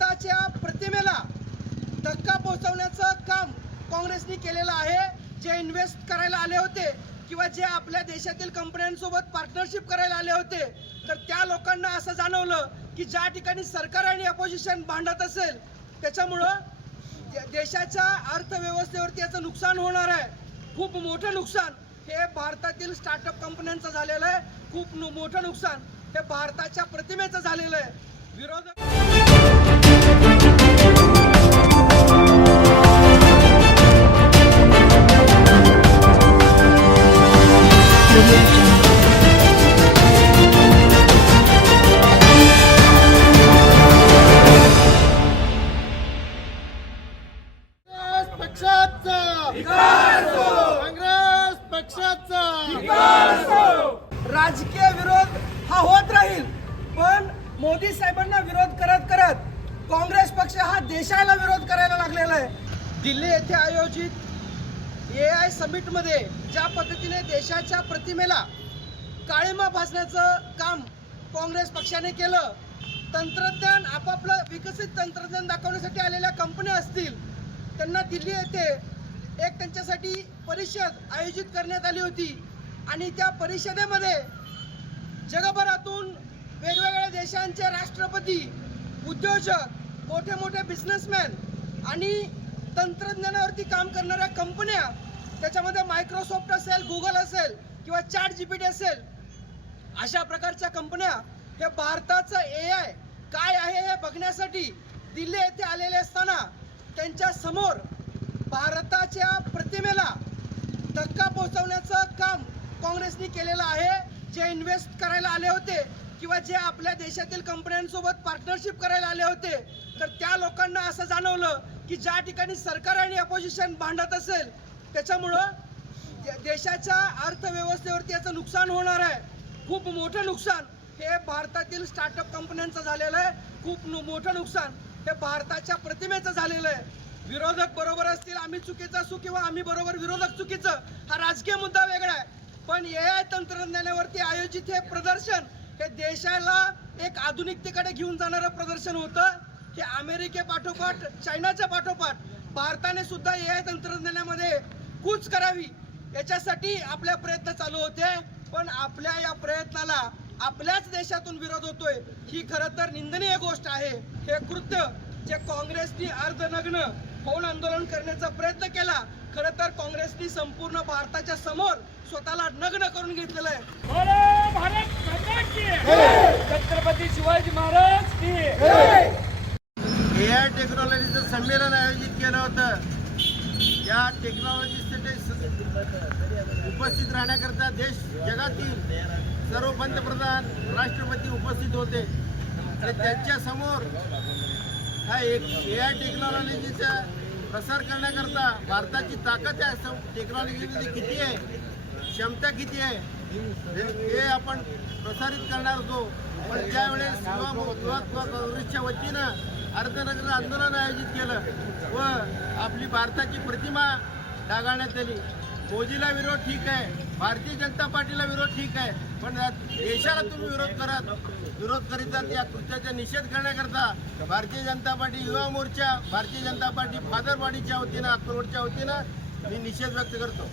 भारताच्या प्रतिमेला धक्का पोहोचवण्याचं काम काँग्रेसने केलेलं आहे। जे इन्व्हेस्ट करायला आले होते किंवा जे आपल्या देशातील कंपन्यांसोबत पार्टनरशिप करायला आले होते, तर त्या लोकांना असं जाणवलं की ज्या ठिकाणी सरकार आणि अपोजिशन भांडत असेल त्याच्यामुळं देशाच्या अर्थव्यवस्थेवरती याचं नुकसान होणार आहे। खूप मोठं नुकसान हे भारतातील स्टार्टअप कंपन्यांचं झालेलं आहे। खूप मोठं नुकसान हे भारताच्या प्रतिमेचं झालेलं आहे। विरोधक काँग्रेस पक्षाचा राजकीय विरोध हा होत राहील, पण मोदी साहेबांना विरोध करत करत काँग्रेस पक्ष हा देशाला विरोध करायला लागलेला आहे। दिल्ली येथे आयोजित AI समिट मध्ये ज्या पद्धतीने देशाच्या प्रतिमेला काळिमा फासण्याचं काम काँग्रेस पक्षाने केलं, तंत्रज्ञान आपापलं विकसित तंत्रज्ञान दाखवण्यासाठी आलेल्या कंपन्या असतील, त्यांना दिल्ली येथे एक त्यांच्यासाठी परिषद आयोजित करण्यात आली होती आणि त्या परिषदेमध्ये जगभरातून वेगवेगळ्या देशांचे राष्ट्रपती, उद्योजक, मोठे मोठे बिझनेसमॅन आणि तंत्रज्ञानावरती काम करणाऱ्या कंपन्या, त्याच्यामध्ये मायक्रोसॉफ्ट असेल, गुगल असेल किंवा ChatGPT असेल, अशा प्रकारच्या कंपन्या हे भारताचं AI काय आहे हे बघण्यासाठी दिल्ली येथे आलेले असताना त्यांच्या समोर भारताच्या प्रतिमेला धक्का पोहोचवण्याचं काम काँग्रेसने केलेलं आहे। जे इन्व्हेस्ट करायला आले होते किंवा जे आपल्या देशातील कंपन्यांसोबत पार्टनरशिप करायला आले होते, तर त्या लोकांना असं जाणवलं की ज्या ठिकाणी सरकार आणि अपोजिशन भांडत असेल त्याच्यामुळं देशाच्या अर्थव्यवस्थेवरती याचं नुकसान होणार आहे। खूप मोठं नुकसान हे भारतातील स्टार्टअप कंपन्यांचं झालेलं आहे। खूप मोठं नुकसान हे भारताच्या प्रतिमेचं झालेलं आहे। विरोधक बरोबर असतील, आम्ही चुकीचं असू किंवा आम्ही बरोबर विरोधक चुकीचं, हा राजकीय मुद्दा वेगळा आहे, पण AI तंत्रज्ञानावरती आयोजित हे प्रदर्शन हे देशाला एक आधुनिकतेकडे घेऊन जाणारं प्रदर्शन होतं। हे अमेरिकेपाठोपाठ, चायनाच्या पाठोपाठ भारताने सुद्धा AI तंत्रज्ञानामध्ये कूच करावी याच्यासाठी आपल्या प्रयत्न चालू होते, पण आपल्या या प्रयत्नाला आपल्याच देशातून विरोध होतोय। ही खरं तर निंदनीय गोष्ट आहे। हे कृत्य जे काँग्रेसने अर्धनग्न होऊन आंदोलन करण्याचा प्रयत्न केला, खरं तर काँग्रेसने संपूर्ण भारताच्या समोर स्वतःला नग्न करून घेतलेलं आहे। भारत माता की छत्रपती शिवाजी महाराज की AI टेक्नॉलॉजीचं संमेलन आयोजित केलं होतं। या टेक्नॉलॉजीसाठी उपस्थित राहण्याकरता जगातील सर्व पंतप्रधान, राष्ट्रपती उपस्थित होते आणि त्यांच्या समोर हा AI टेक्नॉलॉजीचा प्रसार करण्याकरता भारताची ताकद या टेक्नॉलॉजीमध्ये किती आहे, क्षमता किती आहे हे आपण प्रसारित करणार होतो। पण त्यावेळेस काँग्रेसच्या वतीनं अर्धनग्न आंदोलन आयोजित केलं व आपली भारताची प्रतिमा डागाळण्यात आली। मोदीला विरोध ठीक आहे, भारतीय जनता पार्टीला विरोध ठीक आहे, पण देशाला तुम्ही विरोध करीतात या कृत्याचा निषेध करण्याकरता भारतीय जनता पार्टी युवा मोर्चा, भारतीय जनता पार्टी फादरवाडीच्या वतीनं, अक्रोडच्या वतीनं मी निषेध व्यक्त करतो।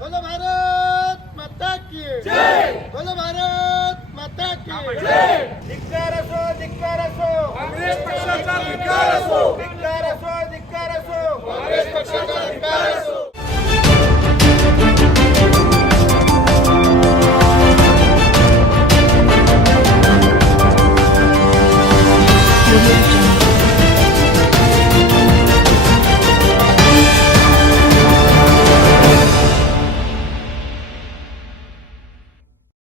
बोलो भारत माता की जय, बोलो भारत माता की जय। धिक्कार असो, धिक्कार असो काँग्रेस पक्षाचा, धिक्कार असो, धिक्कार असो, धिक्कार असो काँग्रेस पक्षाचा, धिक्कार असो।